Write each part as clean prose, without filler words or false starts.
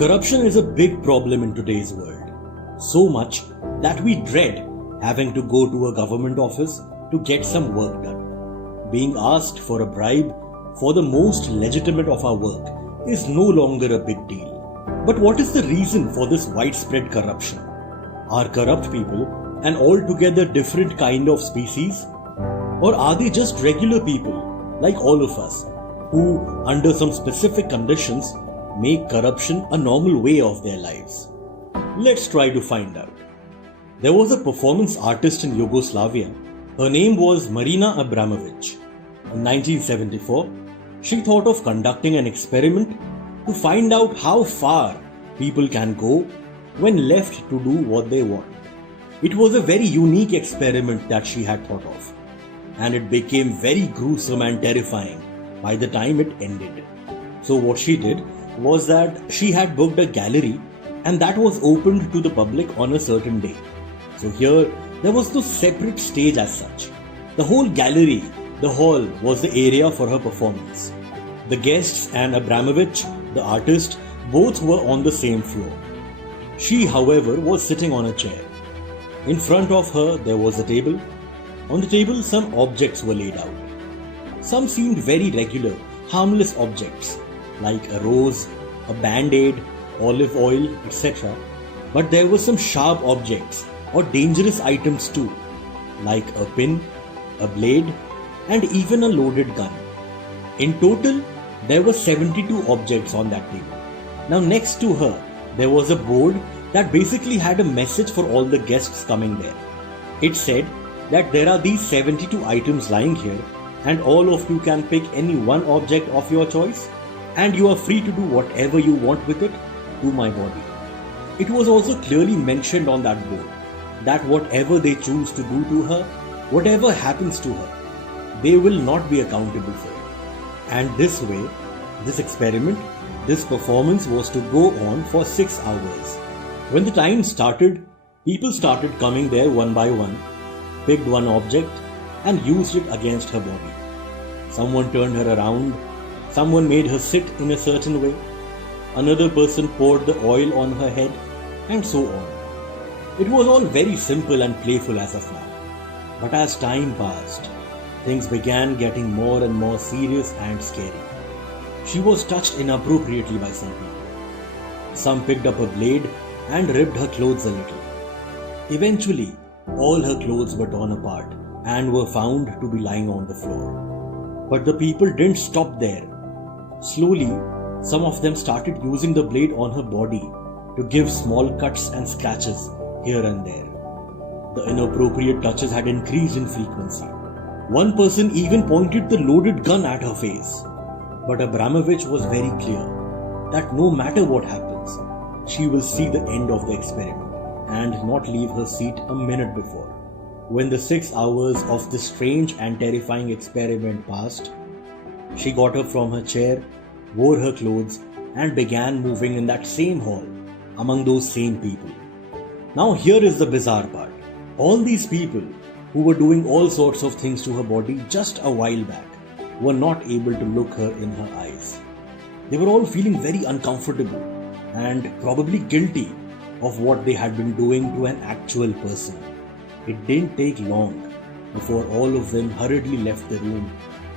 Corruption is a big problem in today's world. So much that we dread having to go to a government office to get some work done. Being asked for a bribe for the most legitimate of our work is no longer a big deal. But what is the reason for this widespread corruption? Are corrupt people an altogether different kind of species? Or are they just regular people, like all of us, who, under some specific conditions, make corruption a normal way of their lives? Let's try to find out. There was a performance artist in Yugoslavia. Her name was Marina Abramovic. In 1974, she thought of conducting an experiment to find out how far people can go when left to do what they want. It was a very unique experiment that she had thought of, and it became very gruesome and terrifying by the time it ended. So what she did was that she had booked a gallery, and that was opened to the public on a certain day. So here there was no separate stage as such. The whole gallery, the hall, was the area for her performance. The guests and Abramovich, the artist, both were on the same floor. She, however, was sitting on a chair. In front of her there was a table. On the table some objects were laid out. Some seemed very regular, harmless objects like a rose, a band-aid, olive oil, etc. But there were some sharp objects or dangerous items too, like a pin, a blade, and even a loaded gun. In total, there were 72 objects on that table. Now next to her, there was a board that basically had a message for all the guests coming there. It said that there are these 72 items lying here, and all of you can pick any one object of your choice, and you are free to do whatever you want with it to my body. It was also clearly mentioned on that board that whatever they choose to do to her, whatever happens to her, they will not be accountable for it. And this way, this experiment, this performance was to go on for 6 hours. When the time started, people started coming there one by one, picked one object and used it against her body. Someone turned her around, someone made her sit in a certain way, another person poured the oil on her head, and so on. It was all very simple and playful as of now. But as time passed, things began getting more and more serious and scary. She was touched inappropriately by some people. Some picked up a blade and ripped her clothes a little. Eventually, all her clothes were torn apart and were found to be lying on the floor. But the people didn't stop there. Slowly, some of them started using the blade on her body to give small cuts and scratches here and there. The inappropriate touches had increased in frequency. One person even pointed the loaded gun at her face. But Abramovich was very clear that no matter what happens, she will see the end of the experiment and not leave her seat a minute before. When the 6 hours of this strange and terrifying experiment passed, she got up from her chair, wore her clothes, and began moving in that same hall among those same people. Now here is the bizarre part. All these people who were doing all sorts of things to her body just a while back were not able to look her in her eyes. They were all feeling very uncomfortable and probably guilty of what they had been doing to an actual person. It didn't take long before all of them hurriedly left the room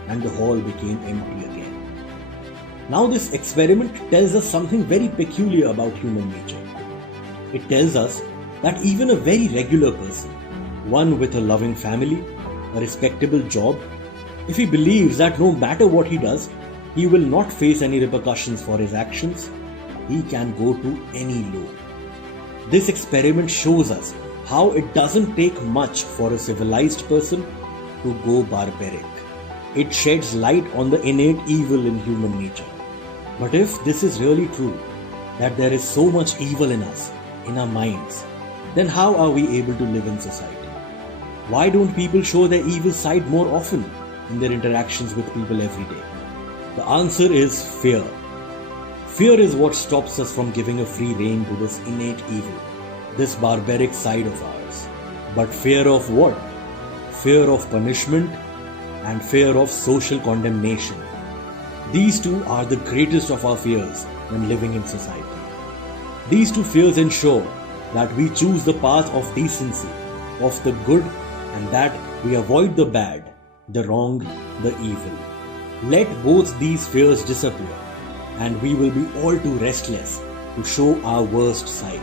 and the hall became empty again. Now this experiment tells us something very peculiar about human nature. It tells us that even a very regular person, one with a loving family, a respectable job, if he believes that no matter what he does, he will not face any repercussions for his actions, he can go to any low. This experiment shows us how it doesn't take much for a civilized person to go barbaric. It sheds light on the innate evil in human nature. But if this is really true, that there is so much evil in us, in our minds, then how are we able to live in society? Why don't people show their evil side more often in their interactions with people every day? The answer is fear. Fear is what stops us from giving a free rein to this innate evil, this barbaric side of ours. But fear of what? Fear of punishment and fear of social condemnation. These two are the greatest of our fears when living in society. These two fears ensure that we choose the path of decency, of the good, and that we avoid the bad, the wrong, the evil. Let both these fears disappear, and we will be all too restless to show our worst side.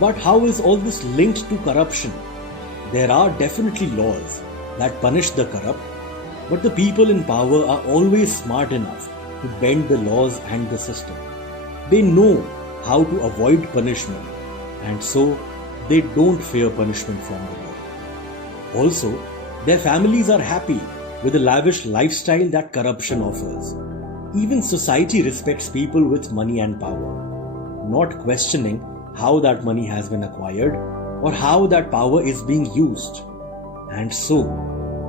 But how is all this linked to corruption? There are definitely laws that punish the corrupt, but the people in power are always smart enough to bend the laws and the system. They know how to avoid punishment, and so they don't fear punishment from the law. Also, their families are happy with the lavish lifestyle that corruption offers. Even society respects people with money and power, not questioning how that money has been acquired or how that power is being used. And so,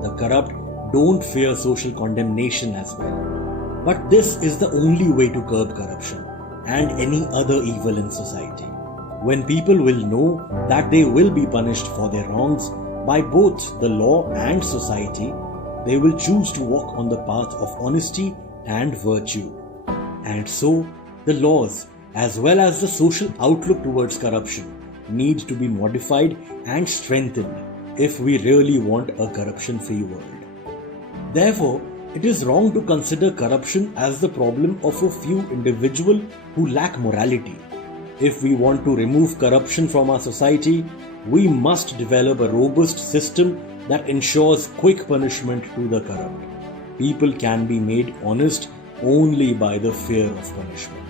the corrupt don't fear social condemnation as well. But this is the only way to curb corruption and any other evil in society. When people will know that they will be punished for their wrongs by both the law and society, they will choose to walk on the path of honesty and virtue. And so, the laws as well as the social outlook towards corruption need to be modified and strengthened if we really want a corruption-free world. Therefore, it is wrong to consider corruption as the problem of a few individuals who lack morality. If we want to remove corruption from our society, we must develop a robust system that ensures quick punishment to the corrupt. People can be made honest only by the fear of punishment.